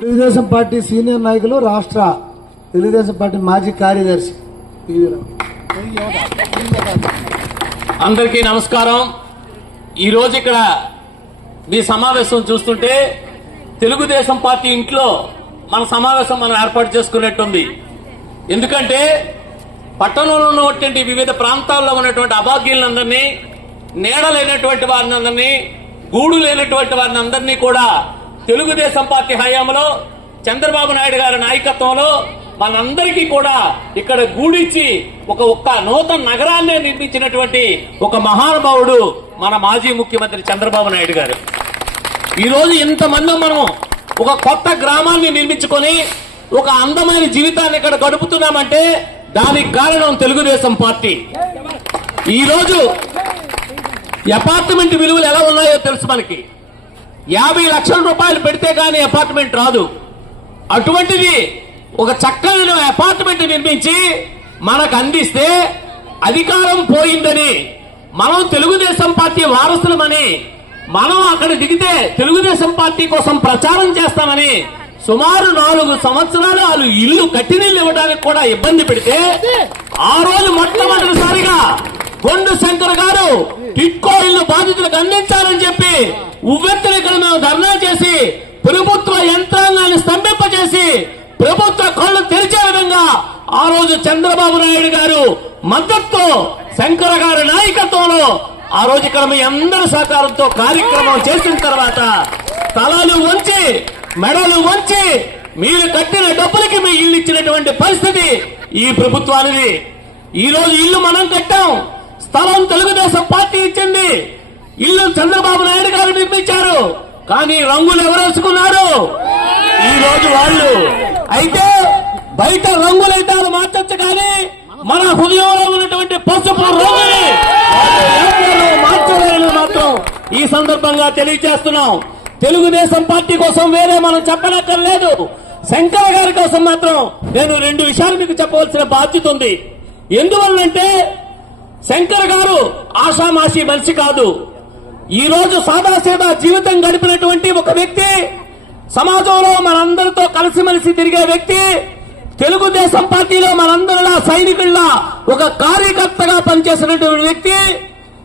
Telugu Desam party senior నాయకులు రాష్ట్ర Telugu Desam party మాజీ కార్యదర్శి అందరికీ నమస్కారం. ఈరోజు ఇక్కడ మీ సమావేశం చూస్తుంటే తెలుగుదేశం పార్టీ ఇంట్లో మన సమావేశం మనం ఏర్పాటు చేసుకున్నట్టుంది. ఎందుకంటే పట్టణంలో ఉన్నటువంటి వివిధ ప్రాంతాల్లో ఉన్నటువంటి అభాగ్యులందరినీ నీడ లేనటువంటి వారిని అందరినీ గూడు లేనటువంటి వారిని అందరినీ కూడా తెలుగుదేశం పార్టీ హయాంలో చంద్రబాబు నాయుడు గారి నాయకత్వంలో మనందరికీ కూడా ఇక్కడ గూడిచ్చి ఒక ఒక్క నూతన నగరాన్నే నిర్మించినటువంటి ఒక మహానుభావుడు మన మాజీ ముఖ్యమంత్రి చంద్రబాబు నాయుడు గారు. ఈరోజు ఇంతమంది మనం ఒక కొత్త గ్రామాన్ని నిర్మించుకొని ఒక అందమైన జీవితాన్ని ఇక్కడ గడుపుతున్నామంటే దానికి కారణం తెలుగుదేశం పార్టీ. ఈరోజు అపార్ట్మెంట్ విలువలు ఎలా ఉన్నాయో తెలుసు మనకి. యాభై లక్షల రూపాయలు పెడితే కానీ అపార్ట్మెంట్ రాదు. అటువంటిది ఒక చక్కని అపార్ట్మెంట్ నిర్మించి మనకు అందిస్తే అధికారం పోయిందని మనం తెలుగుదేశం పార్టీ వారసులమని మనం అక్కడ దిగితే తెలుగుదేశం పార్టీ కోసం ప్రచారం చేస్తామని సుమారు నాలుగు సంవత్సరాలు వాళ్ళు ఇల్లు కట్టినీళ్ళు ఇవ్వడానికి కూడా ఇబ్బంది పెడితే ఆ రోజు మొట్టమొదటిసారిగా కొండు శంకర్ గారు టిట్కో ఇల్లు బాధితులకు అందించాలని చెప్పి ఉవ్వెత్తున ఇక్కడ మేము ధర్నా చేసి ప్రభుత్వ యంత్రాంగాన్ని స్తంభింపజేసి ప్రభుత్వ కళ్ళు తెరిచే విధంగా ఆ రోజు చంద్రబాబు నాయుడు గారు మద్దతుతో శంకర గారి నాయకత్వంలో ఆ రోజు ఇక్కడ మీ అందరి సహకారంతో కార్యక్రమం చేసిన తర్వాత తలలు వంచి మెడలు వంచి మీరు కట్టిన డబ్బులకి మీ ఇల్లు ఇచ్చినటువంటి పరిస్థితి ఈ ప్రభుత్వానిది. ఈ రోజు ఇల్లు మనం కట్టాం స్థలం తెలుగుదేశం పార్టీ ఇచ్చింది. ఇల్లు చంద్రబాబు నాయుడు గారు నిర్మించారు. కానీ రంగులు ఎవరు ఈ రోజు వాళ్ళు. అయితే బయట రంగులైతే వాళ్ళు మార్చచ్చు కానీ మన హృదయంలో ఉన్నటువంటి పసుపు రంగుని వాళ్ళు మాత్రం. ఈ సందర్భంగా తెలియజేస్తున్నాం. తెలుగుదేశం పార్టీ కోసం వేరే మనం చెప్పనక్కర్లేదు శంకర గారి కోసం మాత్రం నేను రెండు విషయాలు మీకు చెప్పవలసిన బాధ్యత ఉంది. ఎందువల్లంటే శంకర్ గారు ఆషామాషి మనిషి కాదు. ఈ రోజు సాదాసీదా జీవితం గడిపినటువంటి ఒక వ్యక్తి సమాజంలో మనందరితో కలిసిమెలిసి తిరిగే వ్యక్తి తెలుగుదేశం పార్టీలో మనందరిలా సైనికుల్లా ఒక కార్యకర్తగా పనిచేసినటువంటి వ్యక్తి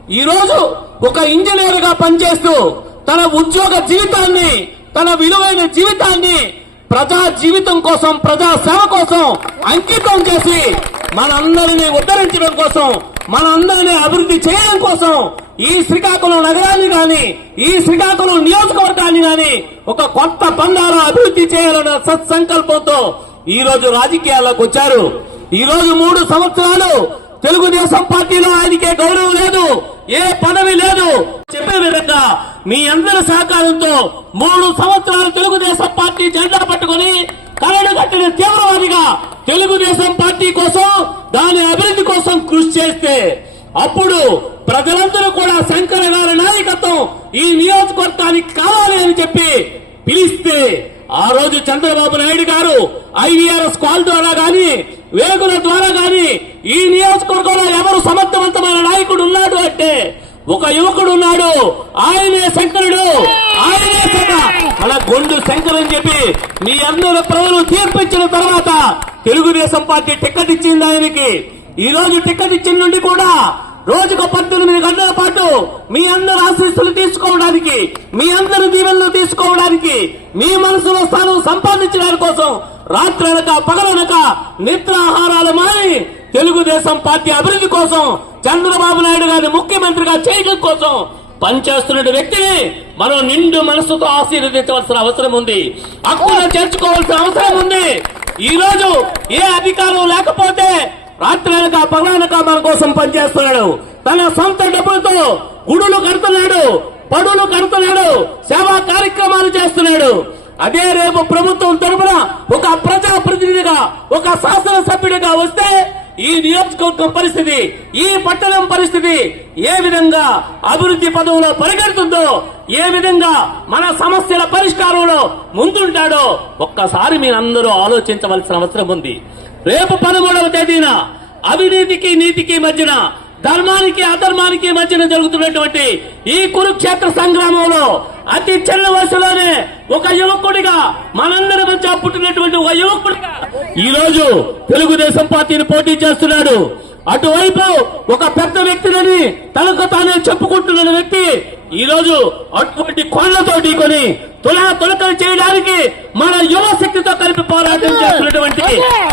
ఈ రోజు ఒక ఇంజనీర్గా పనిచేస్తూ తన ఉద్యోగ జీవితాన్ని తన విలువైన జీవితాన్ని ప్రజా జీవితం కోసం ప్రజా సేవ కోసం అంకితం చేసి మనందరినీ ఉద్ధరించడం కోసం మనందరినీ అభివృద్ధి చేయడం కోసం ఈ శ్రీకాకుళం నగరాన్ని గాని ఈ శ్రీకాకుళం నియోజకవర్గాన్ని గాని ఒక కొత్త పందాల అభివృద్ధి చేయాలన్న సత్సంకల్పంతో ఈ రోజు రాజకీయాల్లోకి వచ్చారు. ఈ రోజు మూడు సంవత్సరాలు తెలుగుదేశం పార్టీలో ఆయనకే గౌరవం లేదు ఏ పదవి లేదు. చెప్పే విధంగా మీ అందరి సహకారంతో మూడు సంవత్సరాలు తెలుగుదేశం పార్టీ జెండా పట్టుకుని కరడు కట్టిన తీవ్రవాదిగా తెలుగుదేశం పార్టీ కోసం దాని అభివృద్ధి కోసం కృషి చేస్తే అప్పుడు ప్రజలందరూ కూడా శంకర గారి నాయకత్వం ఈ నియోజకవర్గానికి కావాలి అని చెప్పి పిలిస్తే ఆ రోజు చంద్రబాబు నాయుడు గారు ఐవీఆర్ఎస్ కాల్ ద్వారా గాని వేగుల ద్వారా గాని ఈ నియోజకవర్గంలో ఎవరు సమర్థవంతమైన నాయకుడు ఉన్నాడు అంటే ఒక యువకుడు ఉన్నాడు. ఆయనే శంకరుడు. ఆయనే అలా గొండు శంకర్ అని చెప్పి మీ అందరూ ప్రజలు తీర్పిచ్చిన తర్వాత తెలుగుదేశం పార్టీ టికెట్ ఇచ్చింది ఆయనకి. ఈ రోజు టికెట్ ఇచ్చిన నుండి కూడా రోజుకు పద్దెనిమిది గంటల పాటు మీ అందరి ఆశీస్సులు తీసుకోవడానికి మీ అందరి దీవెనలు తీసుకోవడానికి మీ మనసులో స్థానం సంపాదించడానికి కోసం రాత్రనక పగలనక నిద్రాహారాలు మాని తెలుగుదేశం పార్టీ అభివృద్ధి కోసం చంద్రబాబు నాయుడు గారిని ముఖ్యమంత్రిగా చేయడం కోసం పనిచేస్తున్న వ్యక్తిని మనం నిండు మనసుతో ఆశీర్వదించవలసిన అవసరం ఉంది. అక్కడ చేర్చుకోవాల్సిన అవసరం ఉంది. ఈ రోజు ఏ అధికారం లేకపోతే రాత్రి అనక పగలనక మన కోసం పనిచేస్తున్నాడు. తన సొంత డబ్బులతో గుడులు కడుతున్నాడు పడులు కడుతున్నాడు సేవా కార్యక్రమాలు చేస్తున్నాడు. అదే రేపు ప్రభుత్వం తరపున ఒక ప్రజా ప్రతినిధిగా ఒక శాసనసభ్యుడిగా వస్తే ఈ నియోజకవర్గం పరిస్థితి ఈ పట్టణం పరిస్థితి ఏ విధంగా అభివృద్ధి పదవులో పరిగెడుతుందో ఏ విధంగా మన సమస్యల పరిష్కారంలో ముందుంటాడో ఒక్కసారి మీరందరూ ఆలోచించవలసిన అవసరం ఉంది. రేపు పదమూడవ తేదీన అవినీతికి నీతికి మధ్యన ధర్మానికి అధర్మానికి మధ్యన జరుగుతున్నటువంటి ఈ కురుక్షేత్ర సంగ్రామంలో అతి చిన్న వయసులోనే ఒక యువకుడిగా మనందరి మధ్య పుట్టినటువంటి ఒక యువకుడిగా ఈ రోజు తెలుగుదేశం పార్టీని పోటీ చేస్తున్నాడు. అటువైపు ఒక పెద్ద వ్యక్తిని తనకు తానే చెప్పుకుంటున్న వ్యక్తి ఈ రోజు అటువంటి కోళ్ళతో ఢీకొని తులా తులకలు చేయడానికి మన యువ శక్తితో కలిపి పోరాటం చేస్తున్నటువంటి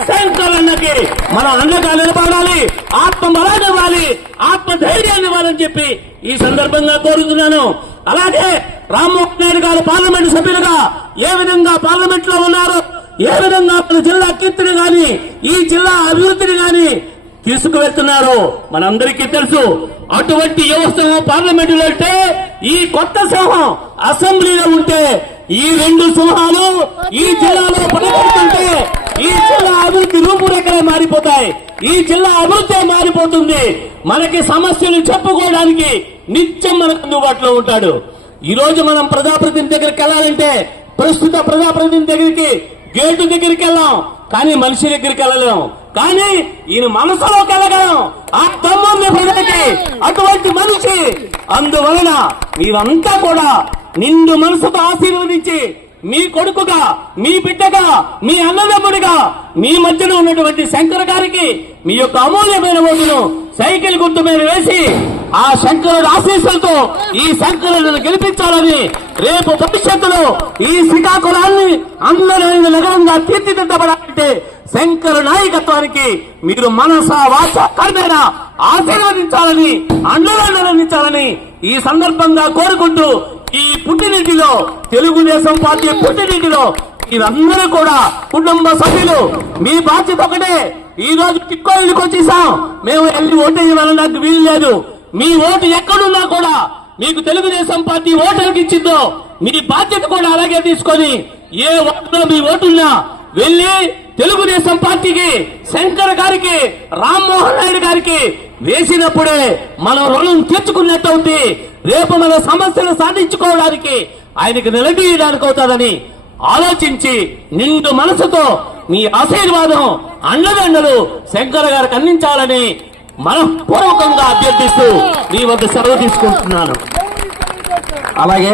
శంకర్ అన్నకి మన అండగా నిలబడాలి ఆత్మ బలాన్ని ఇవ్వాలి ఆత్మ ధైర్యాన్ని ఇవ్వాలని చెప్పి ఈ సందర్భంగా కోరుతున్నాను. అలాగే రామ్మోహన్ నాయుడు గారు పార్లమెంట్ సభ్యులుగా ఏ విధంగా పార్లమెంట్లో ఉన్నారు ఏ విధంగా మన జిల్లా కీర్తిని గాని ఈ జిల్లా అభివృద్ధిని గాని తీసుకువెళ్తున్నారు మనందరికీ తెలుసు అటువంటి వ్యవస్థ పార్లమెంటులో ఉంటే ఈ కొత్త సింహం అసెంబ్లీలో ఉంటే ఈ రెండు సింహాలు ఈ జిల్లాలో పనిపడుతుంటే ఈ జిల్లా అభివృద్ధి రూపురేఖలే మారిపోతాయి. ఈ జిల్లా అభివృద్ధి మారిపోతుంది. మనకి సమస్యలు చెప్పుకోవడానికి నిత్యం మనకు అందుబాటులో ఉంటాడు. ఈ రోజు మనం ప్రజాప్రతినిధి దగ్గరికి వెళ్ళాలంటే ప్రస్తుత ప్రజాప్రతినిధి దగ్గరికి గేటు దగ్గరికి వెళ్ళాం. కానీ మనిషి దగ్గరికి వెళ్ళలేము కానీ ఈయన మనసులోకి వెళ్ళగలం. ఆ తమ్ముని ప్రజలకి అటువంటి మనిషి. అందువలన మీరంతా కూడా నిండు మనసుతో ఆశీర్వదించి మీ కొడుకుగా మీ బిడ్డగా మీ అన్నదమ్ముడిగా మీ మధ్యలో ఉన్నటువంటి శంకర్ గారికి మీ యొక్క అమూల్యమైన ఓటును సైకిల్ గుర్తు మీద వేసి ఆ శంకరుడు ఆశీస్సులతో ఈ శంకరుడిని గెలిపించాలని రేపు భవిష్యత్తులో ఈ శ్రీకాకుళాన్ని అందమైన నగరంగా తీర్చిదిద్దబడాలంటే శంకర నాయకత్వానికి మీరు మనస వాచ కర్మేన ఆశీర్వదించాలని అండలండలందించాలని ఈ సందర్భంగా కోరుకుంటూ ఈ పుట్టినింటిలో తెలుగుదేశం పార్టీ పుట్టినింటిలో మీరందరూ కూడా కుటుంబ సభ్యులు మీ బాధ్యత ఒకటే. ఈ రోజు టిక్కోయిలకు వచ్చేసాం. మేము వెళ్ళి ఓటు ఇవ్వాలని నాకు వీలు లేదు. మీ ఓటు ఎక్కడున్నా కూడా మీకు తెలుగుదేశం పార్టీ ఓటర్కి ఇచ్చిందో మీ బాధ్యత కూడా అలాగే తీసుకొని ఏ ఓటులో మీ ఓటున్నా వెళ్ళి తెలుగుదేశం పార్టీకి శంకర్ గారికి రామ్మోహన్ నాయుడు గారికి వేసినప్పుడే మనం రుణం తెచ్చుకున్నట్టు అవుతుంది రేపు మన సమస్యలు సాధించుకోవడానికి ఆయనకు నిలదీయడానికి అవుతాదని ఆలోచించి నిండు మనసుతో మీ ఆశీర్వాదం అండదండలు శంకర్ గారికి అందించాలని మనఃపూర్వకంగా అభ్యర్థిస్తూ మీ వద్ద సెలవు తీసుకుంటున్నాను. అలాగే